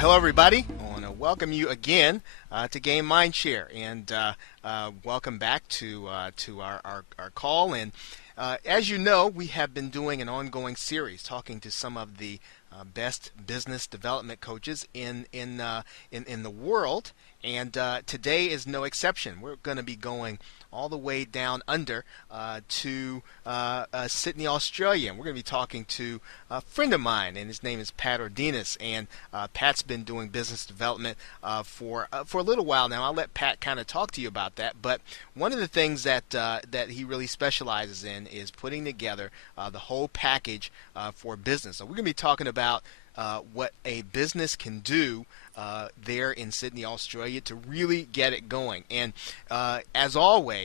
Hello, everybody. I want to welcome you again to Game Mindshare, and welcome back to our call. And as you know, we have been doing an ongoing series talking to some of the best business development coaches in the world, and today is no exception. We're going to be going all the way down under to Sydney, Australia. And we're going to be talking to a friend of mine, and his name is Pat Ordenes. And Pat's been doing business development for a little while now. I'll let Pat kind of talk to you about that. But one of the things that he really specializes in is putting together the whole package for business. So we're going to be talking about what a business can do there in Sydney, Australia, to really get it going. And as always,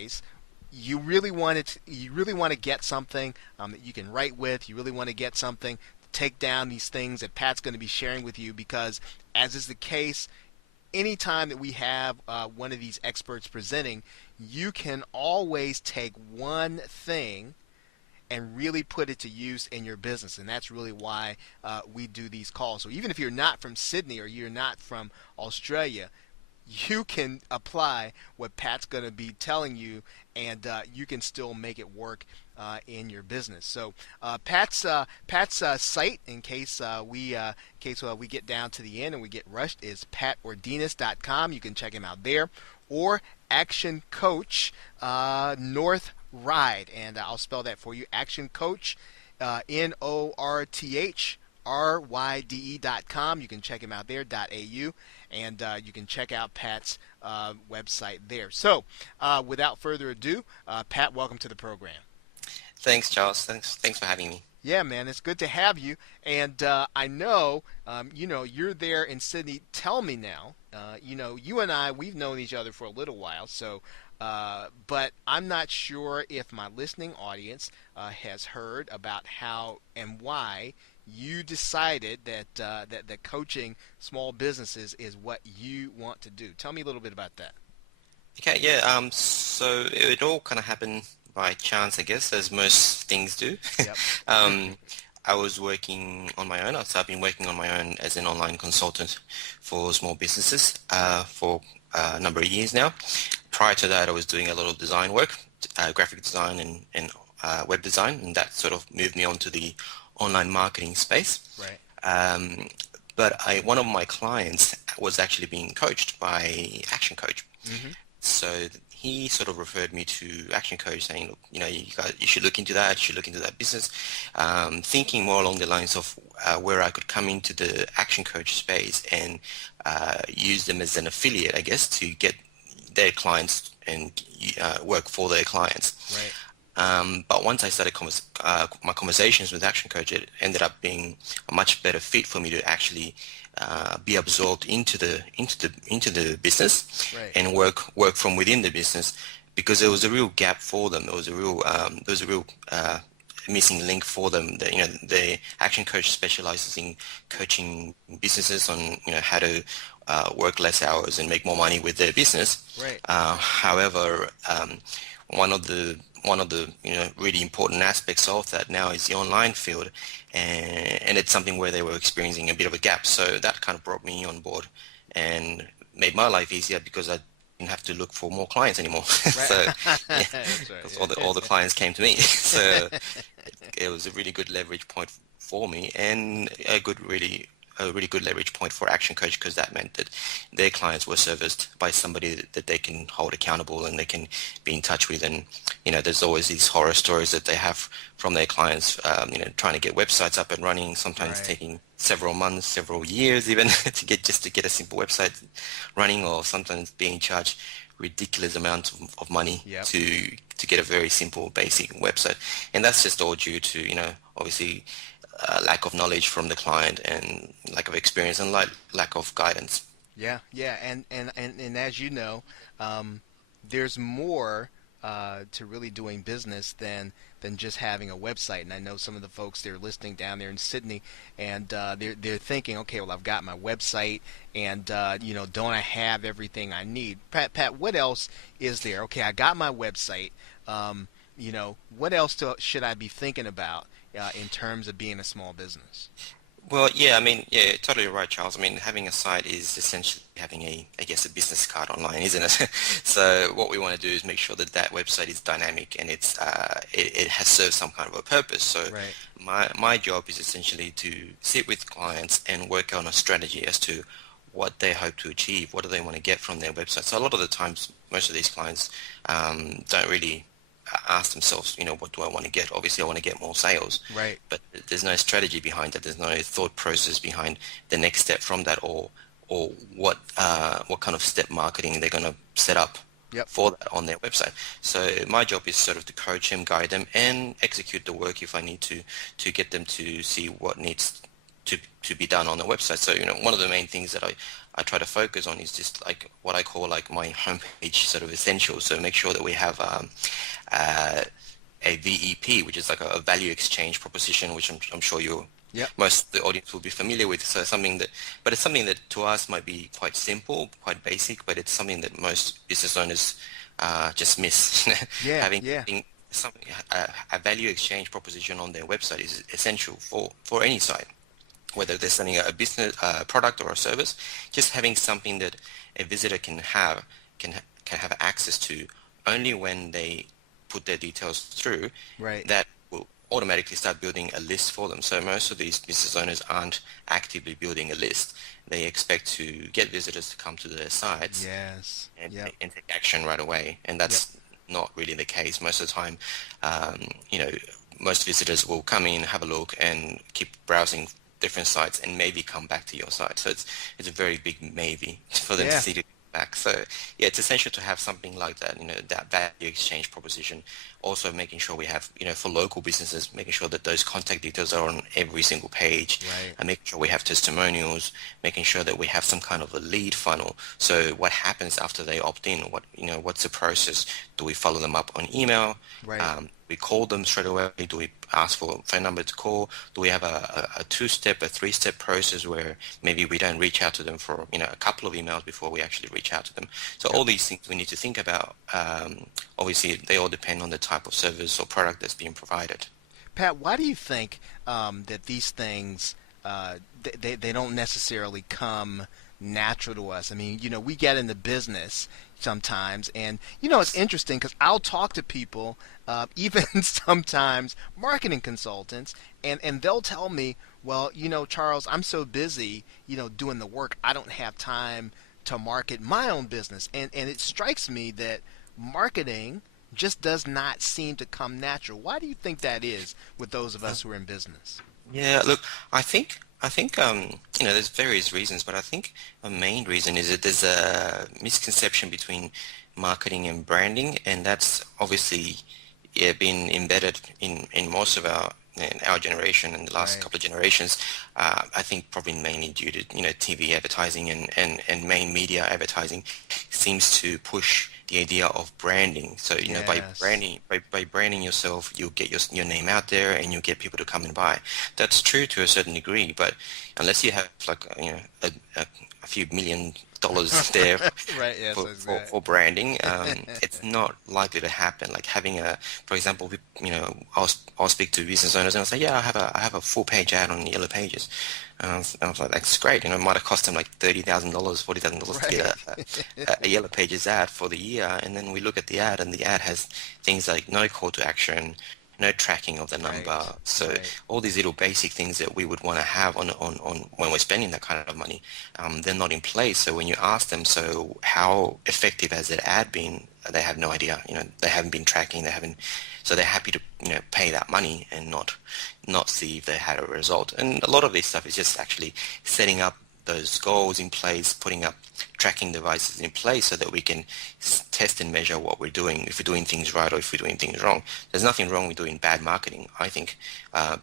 you really want to get something that you can write with. You really want to get something to take down these things that Pat's going to be sharing with you, because, as is the case, anytime that we have one of these experts presenting, you can always take one thing and really put it to use in your business. And that's really why we do these calls. So even if you're not from Sydney or you're not from Australia, you can apply what Pat's going to be telling you, and you can still make it work in your business. So Pat's site, in case we get down to the end and we get rushed, is patordenes.com. You can check him out there, or Action Coach North Ride, and I'll spell that for you. Action Coach, NORTHRYDE.com. You can check him out there, .au, and you can check out Pat's website there. So, without further ado, Pat, welcome to the program. Thanks, Charles. Thanks for having me. Yeah, man, it's good to have you. And I know, you're there in Sydney. Tell me now, you and I, we've known each other for a little while, so, but I'm not sure if my listening audience has heard about how and why you decided that coaching small businesses is what you want to do. Tell me a little bit about that. Okay, yeah. So it all kind of happened by chance, I guess, as most things do. Yep. I was working on my own. So I've been working on my own as an online consultant for small businesses for a number of years now. Prior to that, I was doing a lot of design work, graphic design and web design, and that sort of moved me on to the online marketing space. Right. But one of my clients was actually being coached by Action Coach. Mm-hmm. So he sort of referred me to Action Coach, saying, look, you should look into that. You should look into that business. Thinking more along the lines of where I could come into the Action Coach space and use them as an affiliate, I guess, to get their clients and work for their clients. Right. But once I started my conversations with Action Coach, it ended up being a much better fit for me to actually be absorbed into the business. Right. And work from within the business, because there was a real gap for them. There was a real missing link for them. The Action Coach specializes in coaching businesses on how to work less hours and make more money with their business. Right. However, one of the really important aspects of that now is the online field, and it's something where they were experiencing a bit of a gap. So that kind of brought me on board and made my life easier, because I didn't have to look for more clients anymore. Right. So yeah, That's right, yeah. all the clients came to me. So it was a really good leverage point for me, and a really good leverage point for Action Coach, because that meant that their clients were serviced by somebody that they can hold accountable and they can be in touch with. And there's always these horror stories that they have from their clients, trying to get websites up and running, sometimes Right. taking several months, several years even to get a simple website running, or sometimes being charged ridiculous amounts of money. Yep. to get a very simple basic website. And that's just all due to obviously lack of knowledge from the client, and lack of experience, and lack of guidance. Yeah, yeah, and as you know, there's more to really doing business than just having a website. And I know some of the folks that are listening down there in Sydney, and they're thinking, okay, well, I've got my website, and don't I have everything I need? Pat, what else is there? Okay, I got my website. What else should I be thinking about in terms of being a small business? Well, yeah, I mean, yeah, totally right, Charles. I mean, having a site is essentially having I guess, a business card online, isn't it? So what we want to do is make sure that that website is dynamic and it has served some kind of a purpose. So Right. my job is essentially to sit with clients and work on a strategy as to what they hope to achieve, what do they want to get from their website. So a lot of the times, most of these clients don't really ask themselves, what do I want to get? Obviously, I want to get more sales, Right. but there's no strategy behind that. There's no thought process behind the next step from that, or what kind of step marketing they're going to set up Yep. for that on their website. So my job is sort of to coach them, guide them, and execute the work if I need to get them to see what needs to be done on the website. So one of the main things that I try to focus on is just like what I call like my homepage sort of essentials. So make sure that we have uh, a VEP, which is like a value exchange proposition, which I'm sure Yep. most of the audience will be familiar with. So but it's something that to us might be quite simple, quite basic, but it's something that most business owners just miss. Yeah. Having Yeah. something, a value exchange proposition on their website is essential for any site, whether they're selling a business product or a service. Just having something that a visitor can have access to only when they put their details through, Right. that will automatically start building a list for them. So most of these business owners aren't actively building a list. They expect to get visitors to come to their sites Yes. and, Yep. and take action right away. And Yep. that's not really the case. Most of the time, um, you know, most visitors will come in, have a look, and keep browsing different sites, and maybe come back to your site. So it's a very big maybe for them to Yeah. see to back. So yeah, it's essential to have something like that. That value exchange proposition. Also, making sure we have, for local businesses, making sure that those contact details are on every single page, Right. and making sure we have testimonials, making sure that we have some kind of a lead funnel. So what happens after they opt in? What's the process? Do we follow them up on email? Right. We call them straight away? Do we ask for a phone number to call? Do we have a two-step, a three-step process where maybe we don't reach out to them for, a couple of emails before we actually reach out to them? So Yep. all these things we need to think about. Obviously, they all depend on the type of service or product that's being provided. Pat, why do you think that these things they don't necessarily come natural to us? I mean, we get in the business sometimes, and it's interesting because I'll talk to people, even sometimes marketing consultants, and they'll tell me, well, Charles, I'm so busy, doing the work, I don't have time to market my own business, and it strikes me that marketing just does not seem to come natural. Why do you think that is with those of us who are in business? Yeah, look, I think there's various reasons, but I think a main reason is that there's a misconception between marketing and branding, and that's obviously, yeah, been embedded in most of our generation and the last Right. couple of generations. I think probably mainly due to TV advertising and main media advertising seems to push the idea of branding. So by Yes. branding yourself, you'll get your name out there and you'll get people to come and buy. That's true to a certain degree, but unless you have like a few $1 million there Right. Yes. for, That's for, that. for branding, it's not likely to happen. Like having for example, I'll speak to business owners and I'll say, yeah, I have a full page ad on Yellow Pages. And I was like, that's great. It might have cost them like $30,000, $40,000 to get Right. a Yellow Pages ad for the year. And then we look at the ad, and the ad has things like no call to action, no tracking of the number. Right. So Right. all these little basic things that we would want to have on when we're spending that kind of money, they're not in place. So when you ask them, so how effective has that ad been? They have no idea. They haven't been tracking. They haven't. So they're happy to pay that money and not see if they had a result. And a lot of this stuff is just actually setting up those goals in place, putting up tracking devices in place so that we can test and measure what we're doing, if we're doing things right or if we're doing things wrong. There's nothing wrong with doing bad marketing, I think,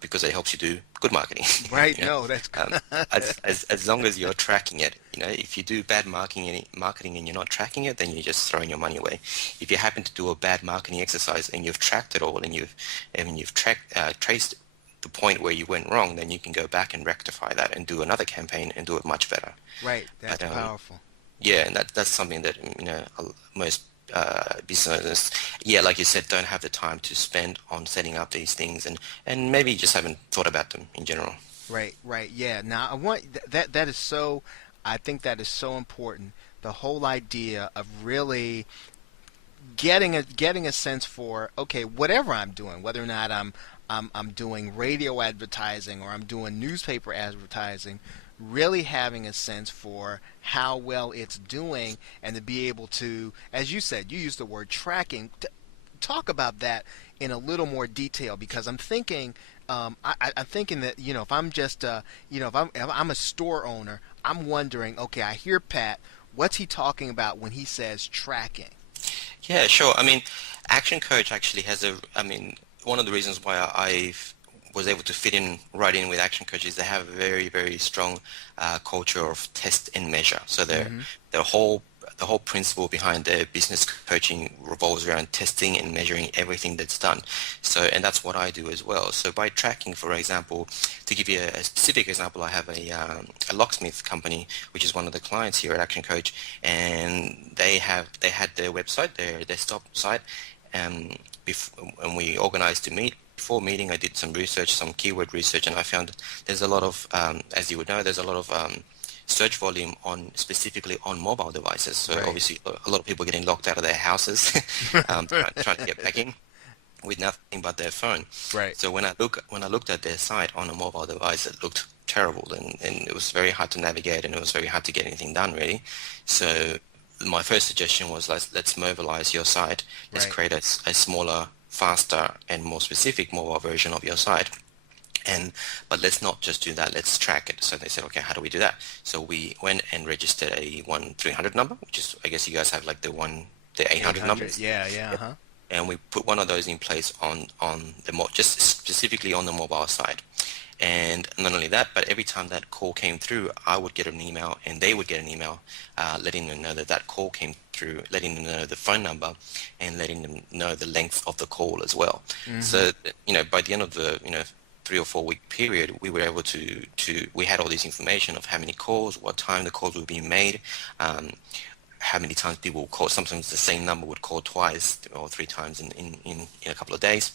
because it helps you do good marketing. Right. you know, No, that's um, as long as you're tracking it, if you do bad marketing and you're not tracking it, then you're just throwing your money away. If you happen to do a bad marketing exercise and you've tracked it all and you've traced the point where you went wrong, then you can go back and rectify that and do another campaign and do it much better. right. That's But powerful. yeah, and that's something that most businesses, yeah, like you said, don't have the time to spend on setting up these things, and maybe just haven't thought about them in general. Right, right. Yeah. Now I want that is so I think that is so important. The whole idea of really getting a sense for, okay, whatever I'm doing, whether or not I'm doing radio advertising or I'm doing newspaper advertising, really having a sense for how well it's doing, and to be able to, as you said, you used the word tracking. Talk about that in a little more detail, because I'm thinking, I'm thinking that, if I'm just if I'm a store owner, I'm wondering, okay, I hear Pat, what's he talking about when he says tracking? Yeah, sure. I mean, Action Coach actually has I mean, one of the reasons why I was able to fit in right in with Action Coach is they have a very, very strong culture of test and measure. So Mm-hmm. their whole the whole principle behind their business coaching revolves around testing and measuring everything that's done. So, and that's what I do as well. So by tracking, for example, to give you a specific example, I have a locksmith company, which is one of the clients here at Action Coach, and they had their website, their desktop site, and we organized to meet. Before meeting, I did some research, some keyword research, and I found there's a lot of, as you would know, there's a lot of search volume on specifically on mobile devices. So Right. obviously, a lot of people getting locked out of their houses, trying to get back in with nothing but their phone. Right. So when I looked at their site on a mobile device, it looked terrible, and it was very hard to navigate, and it was very hard to get anything done really. So my first suggestion was let's mobilize your site. Let's Right. create a smaller, faster, and more specific mobile version of your site. And but let's not just do that. Let's track it. So they said, okay, how do we do that? So we went and registered a 1-300 number, which is I guess you guys have like the 800 800. numbers. Yeah. Yeah. Yep. Uh-huh. And we put one of those in place on just specifically on the mobile side. And not only that, but every time that call came through, I would get an email, and they would get an email, letting them know that that call came through, letting them know the phone number, and letting them know the length of the call as well. Mm-hmm. So, by the end of the, 3 or 4 week period, we were able to we had all this information of how many calls, what time the calls were being made, um, how many times people would call. Sometimes the same number would call twice or 3 times in a couple of days.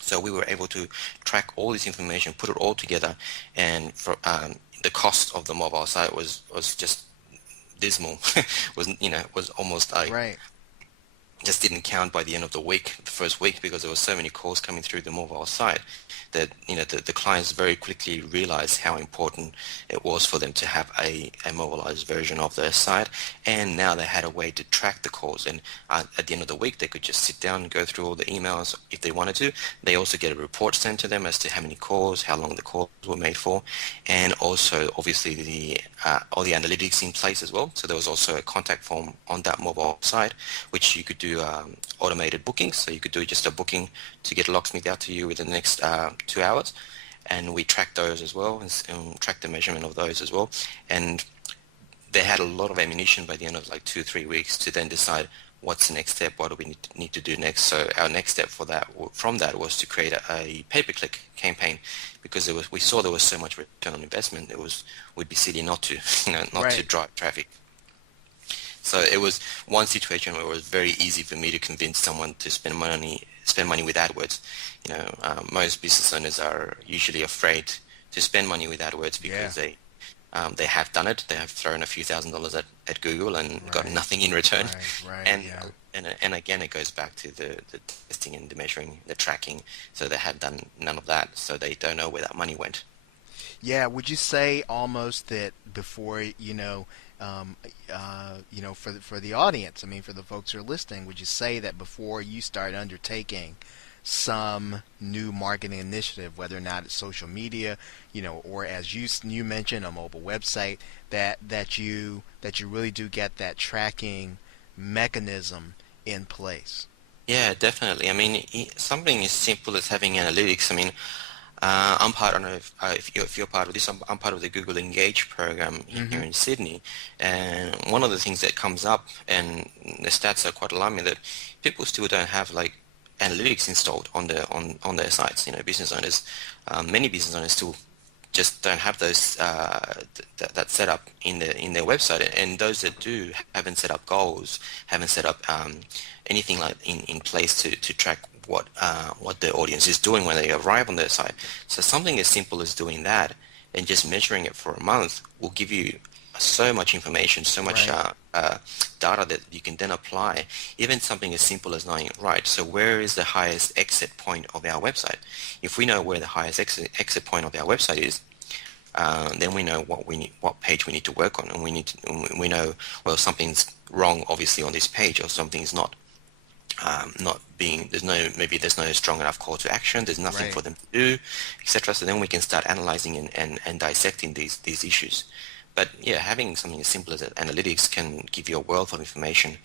So we were able to track all this information, put it all together, and for the cost of the mobile site was just dismal. Was almost like Right. just didn't count by the end of the first week, because there were so many calls coming through the mobile site that the clients very quickly realized how important it was for them to have a mobilized version of their site, and now they had a way to track the calls. And at the end of the week, they could just sit down and go through all the emails if they wanted to. They also get a report sent to them as to how many calls, how long the calls were made for, and also obviously all the analytics in place as well. So there was also a contact form on that mobile site, which you could do automated bookings. So you could do just a booking to get a locksmith out to you within the next 2 hours. And we track those as well, and track the measurement of those as well. And they had a lot of ammunition by the end of like 2 or 3 weeks to then decide what's the next step, what do we need to do next. So our next step from that was to create a pay-per-click campaign, because we saw there was so much return on investment. Would be silly not to not to Right. drive traffic. So it was one situation where it was very easy for me to convince someone to spend money with AdWords. Most business owners are usually afraid to spend money with AdWords Yeah. because they have done it. They have thrown a few $1,000s at Google and got Right. nothing in return. Right. Right. And Yeah. and again, it goes back to the testing and the measuring, the tracking. So they have done none of that. So they don't know where that money went. Yeah. Would you say almost that before, for the audience, I mean, for the folks who are listening, would you say that before you start undertaking some new marketing initiative, whether or not it's social media, or as you mentioned, a mobile website, that you really do get that tracking mechanism in place? Yeah, definitely. I mean, something as simple as having analytics. I mean, I'm part. I don't know if you're part of this. I'm part of the Google Engage program here Mm-hmm. in Sydney, and one of the things that comes up, and the stats are quite alarming, that people still don't have like analytics installed on their sites. Business owners, many business owners still just don't have those that set up in their website, and those that do haven't set up goals, haven't set up anything like in place to track what the audience is doing when they arrive on their site. So something as simple as doing that, and just measuring it for a month will give you so much information, so much Right. data that you can then apply. Even something as simple as knowing, right, so where is the highest exit point of our website? If we know where the highest exit point of our website is, then we know what page we need to work on, and we know, well, something's wrong obviously on this page, or something's not being, there's no strong enough call to action, there's nothing Right. for them to do, etc. So then we can start analyzing and dissecting these issues. But yeah, having something as simple as analytics can give you a wealth of information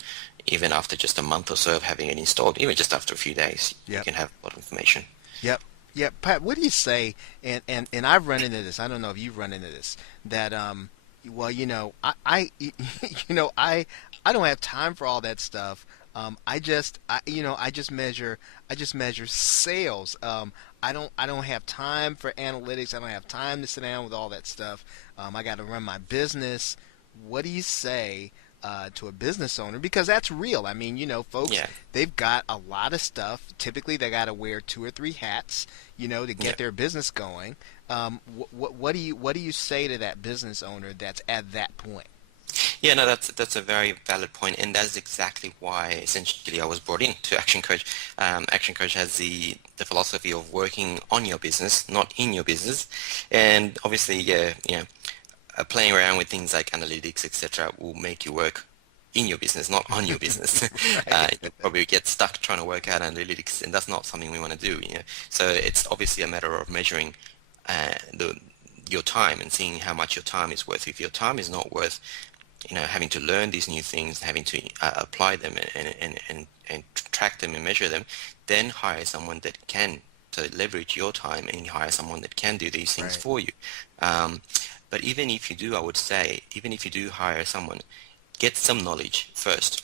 even after just a month or so of having it installed. Even just after a few days, you Yep. can have a lot of information. Yep. Yep. Pat, what do you say? And I've run into this. I don't know if you've run into this. That well, I don't have time for all that stuff. I just measure sales. I don't have time for analytics. I don't have time to sit down with all that stuff. I got to run my business. What do you say to a business owner? Because that's real. I mean, folks, Yeah, they've got a lot of stuff. Typically, they got to wear two or three hats, to yeah. get their business going. What do you say to that business owner that's at that point? Yeah, no, that's a very valid point, and that's exactly why essentially I was brought in to Action Coach. Action Coach has the philosophy of working on your business, not in your business, and obviously, yeah, playing around with things like analytics, etc., will make you work in your business, not on your business. Right. You'll probably get stuck trying to work out analytics, and that's not something we want to do. So it's obviously a matter of measuring the your time and seeing how much your time is worth. If your time is not worth having to learn these new things, having to apply them and track them and measure them, then hire someone that can to leverage your time and hire someone that can do these things Right. for you. Um, but even if you do, I would say, even if you do hire someone, get some knowledge first.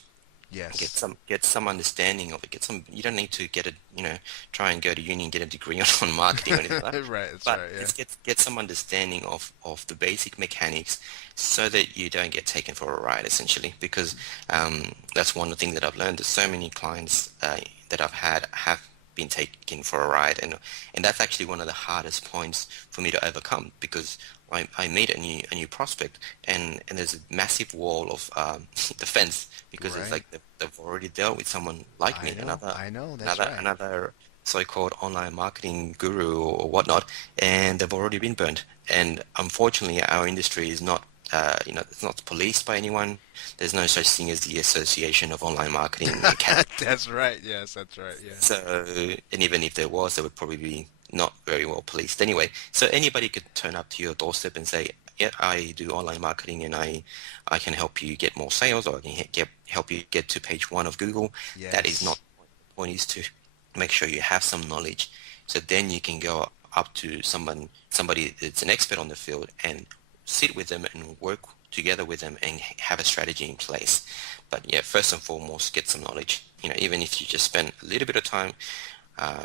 Yes. Get some understanding of it. Get some. You don't need to get a try and go to uni and get a degree on marketing or anything like that. Right. That's But right. Yeah. just get some understanding of the basic mechanics so that you don't get taken for a ride essentially. Because that's one of the things that I've learned. There's so many clients that I've had have been taken for a ride, and that's actually one of the hardest points for me to overcome because I meet a new prospect, and there's a massive wall of defense because it's Right. like they've already dealt with someone like I me, know. I know. That's another right. another so-called online marketing guru or whatnot, and they've already been burned. And unfortunately, our industry is not, it's not policed by anyone. There's no such thing as the Association of Online Marketing Academy. That's right. Yes. That's right. Yeah. So, and even if there was, there would probably be not very well policed anyway. So anybody could turn up to your doorstep and say, yeah, I do online marketing and I can help you get more sales, or I can help you get to page one of Google. That is not Yes. the point. The point is to make sure you have some knowledge. So then you can go up to somebody that's an expert on the field and sit with them and work together with them and have a strategy in place. But yeah, first and foremost, get some knowledge. Even if you just spend a little bit of time,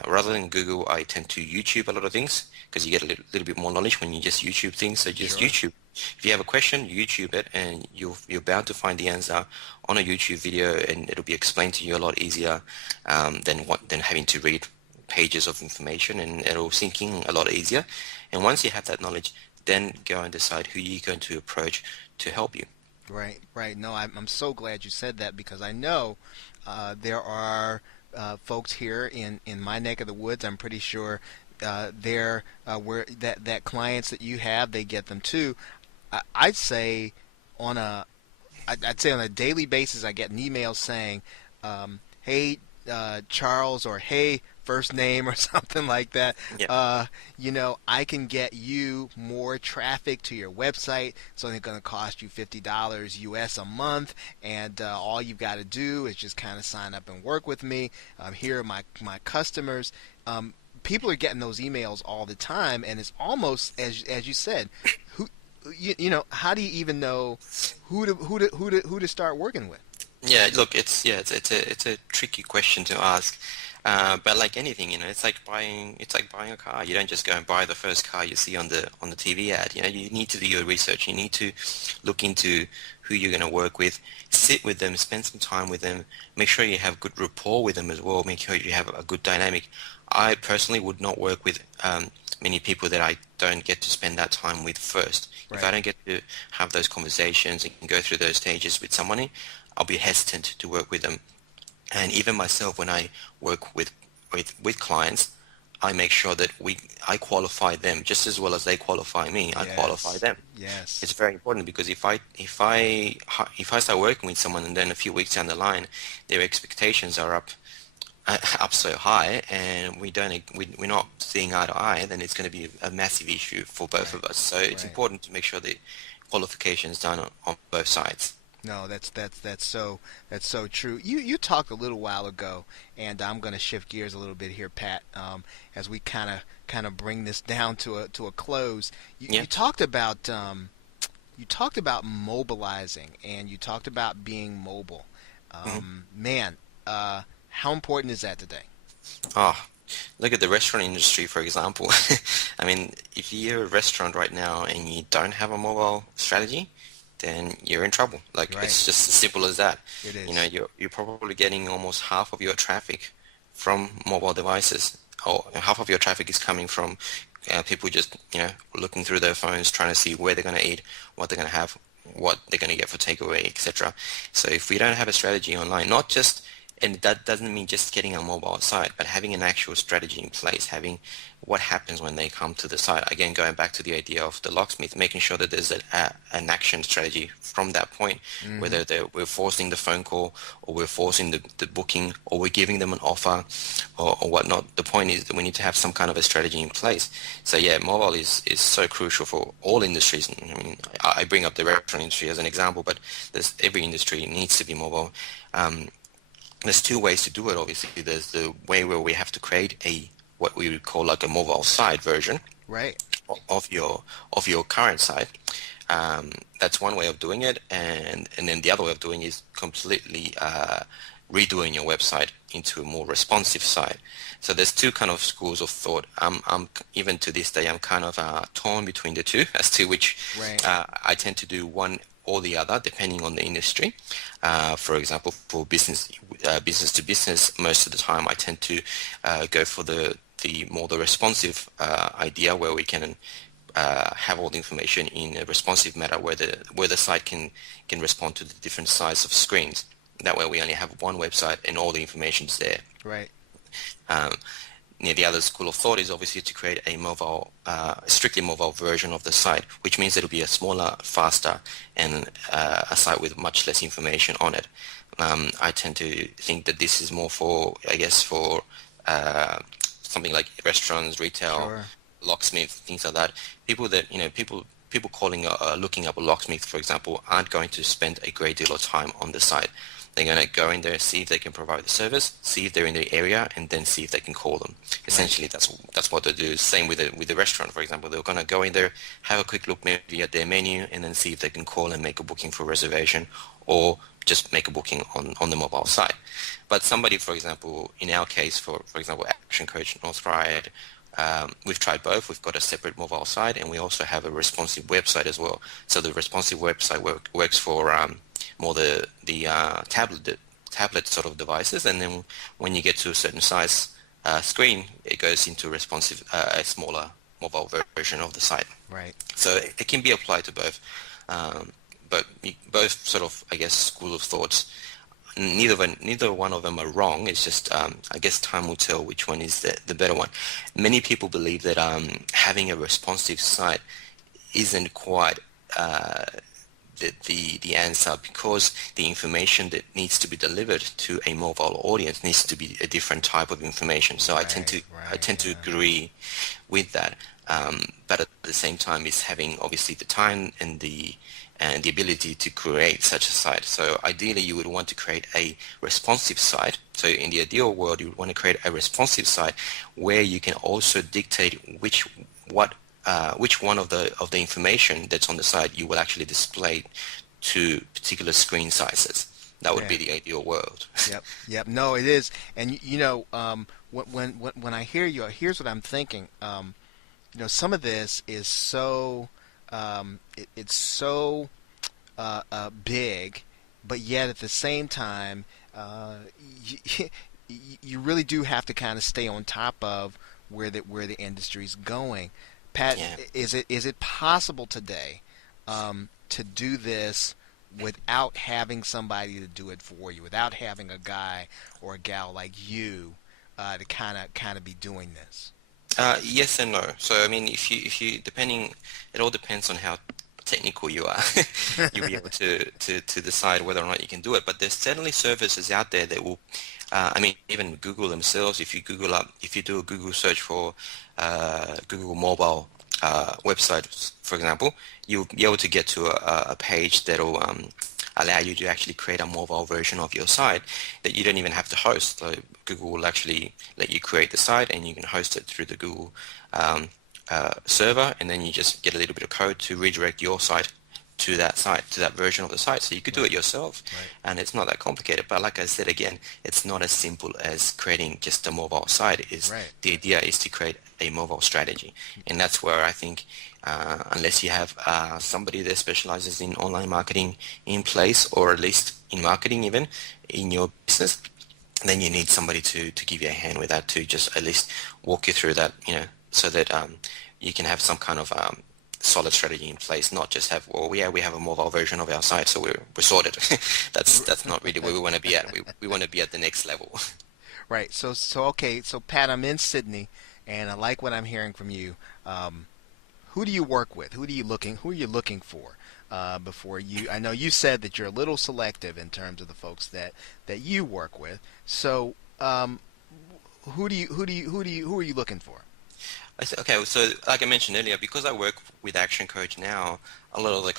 rather than Google, I tend to YouTube a lot of things because you get a little bit more knowledge when you just YouTube things. So just Sure. YouTube. If you have a question, YouTube it, and you're bound to find the answer on a YouTube video, and it'll be explained to you a lot easier than having to read pages of information, and it'll sink in a lot easier. And once you have that knowledge, then go and decide who you're going to approach to help you. Right. Right. No, I'm so glad you said that because I know there are folks here in my neck of the woods. I'm pretty sure they're where that clients that you have, they get them too. I'd say on a I'd say on a daily basis, I get an email saying, "Hey, Charles," or "Hey, first name," or something like that. Yeah. I can get you more traffic to your website. It's only going to cost you $50 US a month, and all you've got to do is just kind of sign up and work with me. Here are my customers. People are getting those emails all the time, and it's almost as you said, who how do you even know who to start working with? Yeah, look, it's a tricky question to ask, but like anything, it's like buying a car. You don't just go and buy the first car you see on the TV ad. You need to do your research. You need to look into who you're going to work with, sit with them, spend some time with them, make sure you have good rapport with them as well. Make sure you have a good dynamic. I personally would not work with many people that I don't get to spend that time with first. If I Right. don't get to have those conversations and go through those stages with someone, I'll be hesitant to work with them. And even myself, when I work with clients, I make sure that I qualify them just as well as they qualify me. I qualify Yes. them. Yes. It's very important because if I start working with someone and then a few weeks down the line, their expectations are up so high, and we're not seeing eye to eye, then it's going to be a massive issue for both Right. of us. So it's Right. important to make sure the qualification is done on both sides. No, that's so true. You talked a little while ago, and I'm going to shift gears a little bit here, Pat, as we kind of bring this down to a close. You, Yeah. you talked about you talked about mobilizing, and you talked about being mobile. hmm Man, how important is that today? Oh, look at the restaurant industry, for example. I mean, if you're a restaurant right now and you don't have a mobile strategy, then you're in trouble. Like Right. it's just as simple as that. It You know, is. you're probably getting almost half of your traffic from mobile devices, or half of your traffic is coming from people just looking through their phones, trying to see where they're going to eat, what they're going to have, what they're going to get for takeaway, etc. So if we don't have a strategy online, not just and that doesn't mean just getting a mobile site, but having an actual strategy in place, having what happens when they come to the site. Again, going back to the idea of the locksmith, making sure that there's an action strategy from that point, Mm-hmm. whether we're forcing the phone call or we're forcing the booking or we're giving them an offer or whatnot. The point is that we need to have some kind of a strategy in place. So yeah, mobile is so crucial for all industries. I mean, I bring up the restaurant industry as an example, but every industry needs to be mobile. Um, there's two ways to do it. Obviously, there's the way where we have to create a what we would call like a mobile site version Right. of your current site. That's one way of doing it, and then the other way of doing it is completely redoing your website into a more responsive site. So there's two kind of schools of thought. I'm even to this day I'm kind of torn between the two as to which Right. I tend to do one or the other depending on the industry. For example, for business to business, most of the time I tend to go for the responsive idea where we can have all the information in a responsive manner where the site can respond to the different size of screens. That way we only have one website and all the information is there. Right. Um, the other school of thought is obviously to create a strictly mobile version of the site, which means it'll be a smaller, faster, and a site with much less information on it. I tend to think that this is more for, I guess, for something like restaurants, retail, Sure. locksmith, things like that. People that people calling looking up a locksmith, for example, aren't going to spend a great deal of time on the site. They're going to go in there, see if they can provide the service, see if they're in the area, and then see if they can call them. Right. Essentially, that's what they do. Same with the restaurant, for example. They're going to go in there, have a quick look maybe at their menu, and then see if they can call and make a booking for reservation, or just make a booking on the mobile site. But somebody, for example, in our case, for example, Action Coach North Ride, we've tried both. We've got a separate mobile site, and we also have a responsive website as well. So the responsive website works for more the tablet sort of devices, and then when you get to a certain size screen, it goes into a smaller mobile version of the site. Right. So it can be applied to both, um, but both sort of, I guess, school of thoughts. Neither one of them are wrong. It's just, I guess, time will tell which one is the better one. Many people believe that having a responsive site isn't quite the answer because the information that needs to be delivered to a mobile audience needs to be a different type of information. So I tend Right. to I Right. tend to Right. agree with that. But at the same time, is having obviously the time and the ability to create such a site. So ideally, you would want to create a responsive site. So in the ideal world, you would want to create a responsive site where you can also dictate which one of the information that's on the site you will actually display to particular screen sizes. That would Yeah. be the ideal world. Yep. Yep. No, it is. And when I hear you, here's what I'm thinking. Some of this is so it's so big, but yet at the same time, you really do have to kind of stay on top of where the industry's going. Pat, Yeah. is it possible today to do this without having somebody to do it for you, without having a guy or a gal like you to kind of be doing this? Yes and no. So I mean, if you depending, it all depends on how technical you are. You'll be able to decide whether or not you can do it. But there's certainly services out there that will. I mean, even Google themselves. If you do a Google search for Google mobile website, for example, you'll be able to get to a page that'll allow you to actually create a mobile version of your site that you don't even have to host. So Google will actually let you create the site and you can host it through the Google server, and then you just get a little bit of code to redirect your site, to that version of the site. So you could do Right, it yourself, right, and it's not that complicated. But like I said again, it's not as simple as creating just a mobile site. Is right. The idea is to create a mobile strategy, and that's where I think unless you have somebody that specializes in online marketing in place, or at least in marketing even in your business, then you need somebody to give you a hand with that, to just at least walk you through that, so that you can have some kind of solid strategy in place, not just have, well, yeah, we have a mobile version of our site, so we're sorted. That's not really where we want to be at. We want to be at the next level. Right. So okay. So Pat, I'm in Sydney, and I like what I'm hearing from you. Who do you work with? Who are you looking for? Before you, I know you said that you're a little selective in terms of the folks that you work with. So, who are you looking for? Okay, so like I mentioned earlier, because I work with Action Coach now, a lot of the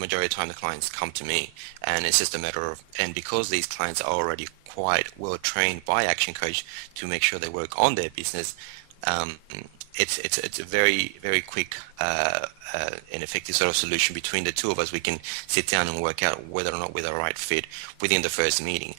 majority of the time the clients come to me, and it's just a matter of, and because these clients are already quite well trained by Action Coach to make sure they work on their business, um, it's a very quick and effective sort of solution between the two of us. We can sit down and work out whether or not we're the right fit within the first meeting.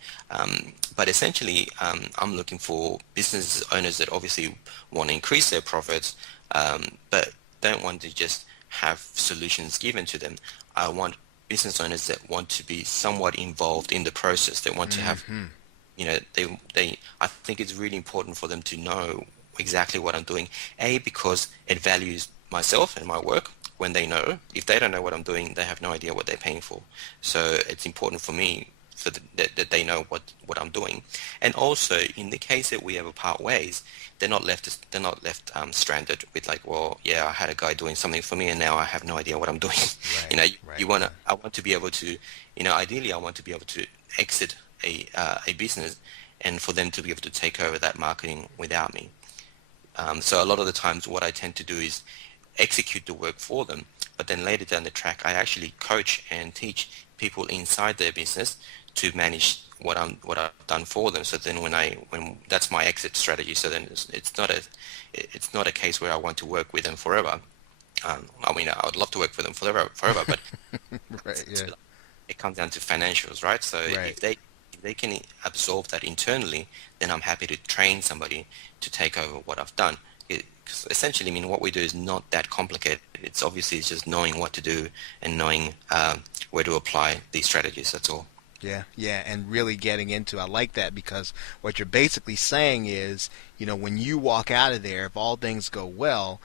But essentially, I'm looking for business owners that obviously want to increase their profits, but don't want to just have solutions given to them. I want business owners that want to be somewhat involved in the process. They want to have, Hmm. I think it's really important for them to know exactly what I'm doing. A, because it values myself and my work when they know. If they don't know what I'm doing, they have no idea what they're paying for. So it's important for me that they know what I'm doing. And also, in the case that we ever part ways, they're not left stranded with like, well, yeah, I had a guy doing something for me and now I have no idea what I'm doing. Right. You know, Right. you wanna I want to be able to, ideally I want to be able to exit a business and for them to be able to take over that marketing without me. So a lot of the times what I tend to do is execute the work for them, but then later down the track, I actually coach and teach people inside their business to manage what I've done for them. So then when that's my exit strategy. So then it's not a case where I want to work with them forever. I mean, I would love to work for them forever, but Right. Yeah. it comes down to financials, right? So Right. if they can absorb that internally, then I'm happy to train somebody to take over what I've done. 'Cause essentially, I mean, what we do is not that complicated. It's just knowing what to do and knowing where to apply these strategies. That's all. Yeah, yeah, and really getting into, I like that because what you're basically saying is, when you walk out of there, if all things go well,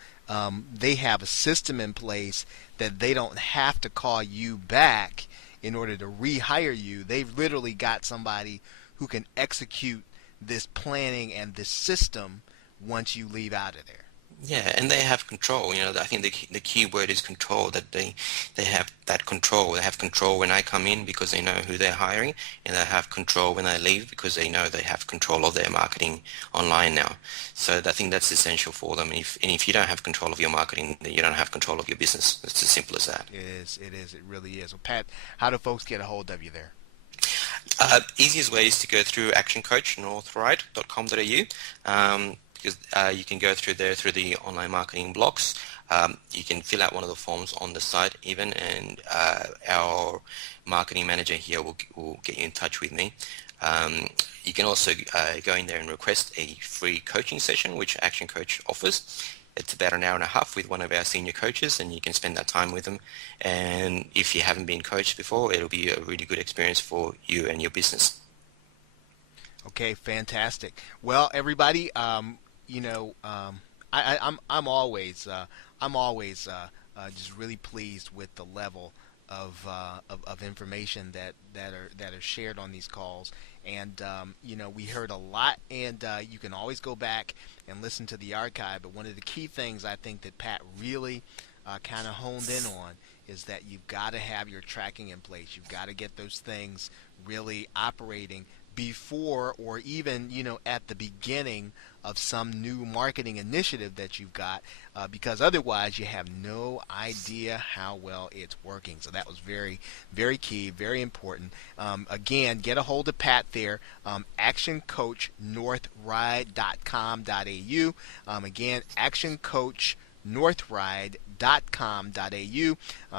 they have a system in place that they don't have to call you back in order to rehire you. They've literally got somebody who can execute this planning and this system once you leave out of there. Yeah, and they have control. I think the key word is control. That they have that control. They have control when I come in because they know who they're hiring, and they have control when I leave because they know they have control of their marketing online now. So I think that's essential for them. And if you don't have control of your marketing, then you don't have control of your business. It's as simple as that. It is, it is, it really is. Well, Pat, how do folks get a hold of you there? Easiest way is to go through actioncoachnorthride.com.au, because you can go through there through the online marketing blocks. You can fill out one of the forms on the site even, and our marketing manager here will get you in touch with me. You can also go in there and request a free coaching session, which Action Coach offers. It's about an hour and a half with one of our senior coaches, and you can spend that time with them. And if you haven't been coached before, it'll be a really good experience for you and your business. Okay, fantastic. Well, everybody, you know, I'm always just really pleased with the level of information that are shared on these calls. And we heard a lot, and you can always go back and listen to the archive. But one of the key things I think that Pat really kind of honed in on is that you've got to have your tracking in place. You've got to get those things really operating before, or even at the beginning of some new marketing initiative that you've got, because otherwise you have no idea how well it's working. So that was very, very key, very important. Again, get a hold of Pat there, actioncoachnorthride.com.au. Again, actioncoachnorthride.com.au.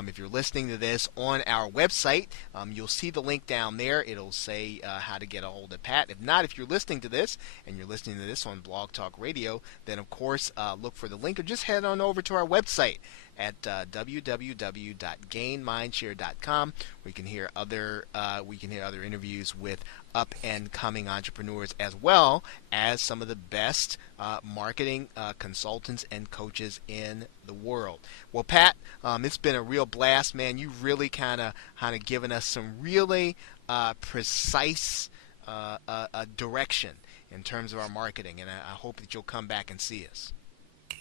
If you're listening to this on our website, you'll see the link down there. It'll say how to get a hold of Pat. If not, if you're listening to this and you're listening to this on Blog Talk Radio, then of course look for the link, or just head on over to our website at www.gainmindshare.com. We can hear other interviews with up and coming entrepreneurs, as well as some of the best marketing consultants and coaches in the world. Well, Pat, it's been a real blast, man. You've really kind of given us some really precise direction in terms of our marketing, and I hope that you'll come back and see us.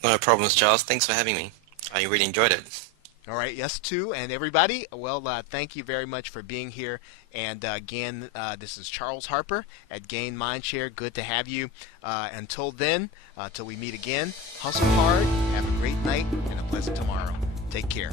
No problems, Charles. Thanks for having me. I really enjoyed it. All right, yes, too. And everybody, well, thank you very much for being here. And again, this is Charles Harper at Gain Mindshare. Good to have you. Until then, till we meet again, hustle hard, have a great night, and a pleasant tomorrow. Take care.